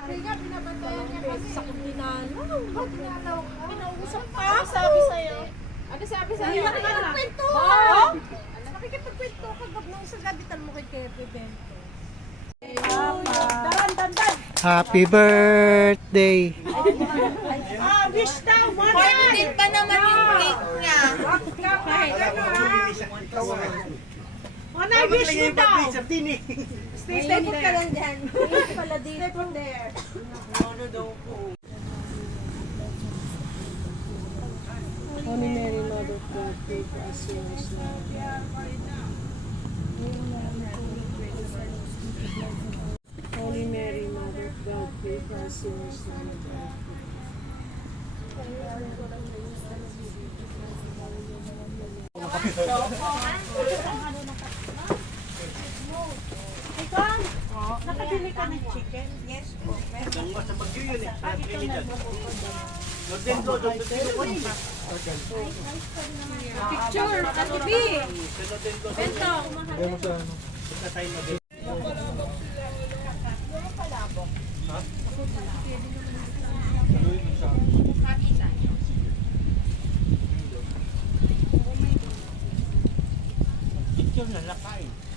Kaya binabantayan niya kasi sa kumpinano. Ba't tinalaw ka? Pinausap ka, sabi sa'yo. Ano sabi sa'yo? Nakikipagkwento. Nakikipagkwento ka nung sa gabitan mo kay Kepe Bento. Daran. Happy birthday! Wish daw, man. 14 pa naman yung cake niya. Mana, wish mo daw. Stay ka lang dyan. Pala dito. Stay from there. Holy Mary, Mother of God, pray for us sinners now. Holy Mary, Mother of God, pray for us sinners now. Ikaw, nakabili ka ng chicken? Yes po. Picture, katibi! Bento! Picture na lakain.